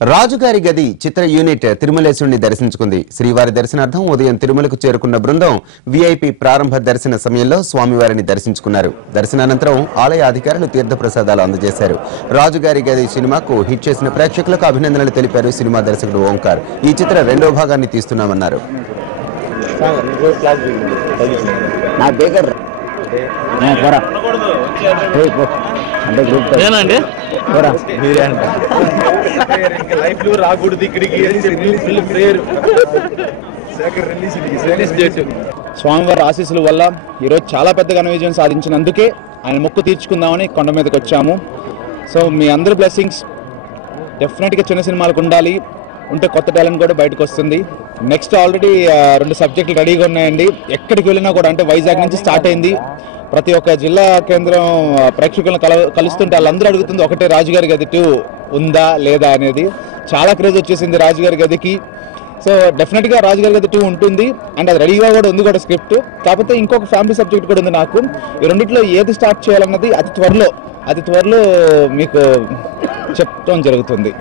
రాజుగారి గది చిత్ర యూనిట్ తిరుమలేశుడిని దర్శించుకుంది. శ్రీవారి దర్శనార్థం ఉదయం తిరుమలకు చేరుకున్న బృందం వీఐపీ ప్రారంభ దర్శన సమయంలో స్వామివారిని దర్శించుకున్నారు. దర్శనానంతరం ఆలయ అధికారులు తీర్థప్రసాదాలు అందజేశారు. రాజుగారి గది సినిమాకు హిట్ చేసిన ప్రేక్షకులకు అభినందనలు తెలిపారు సినిమా దర్శకుడు ఓంకార్. ఈ చిత్ర రెండో భాగాన్ని తీస్తున్నామన్నారు. స్వామివారి ఆశీస్సుల వల్ల ఈరోజు చాలా పెద్ద ఘన విజయం సాధించినందుకే ఆయన మొక్కు తీర్చుకుందామని కొండ మీదకి వచ్చాము. సో మీ అందరి బ్లెస్సింగ్స్ డెఫినెట్గా చిన్న సినిమాలకు ఉండాలి. ఉంటే కొత్త టాలెంట్ కూడా బయటకు వస్తుంది. నెక్స్ట్ ఆల్రెడీ 2 సబ్జెక్టులు రెడీగా ఉన్నాయండి. ఎక్కడికి వెళ్ళినా కూడా అంటే వైజాగ్ నుంచి స్టార్ట్ అయింది. ప్రతి ఒక్క జిల్లా కేంద్రం ప్రేక్షకులను కలుస్తుంటే వాళ్ళందరూ అడుగుతుంది ఒకటే, రాజుగారి గది 2 ఉందా లేదా అనేది. చాలా క్రేజ్ వచ్చేసింది రాజుగారి గదికి. సో డెఫినెట్గా రాజుగారి గది 2 ఉంటుంది అండ్ అది రెడీగా కూడా ఉంది కూడా స్క్రిప్ట్. కాకపోతే ఇంకొక ఫ్యామిలీ సబ్జెక్ట్ కూడా ఉంది నాకు. ఈ రెండిట్లో ఏది స్టార్ట్ చేయాలన్నది అతి త్వరలో మీకు చెప్పడం జరుగుతుంది.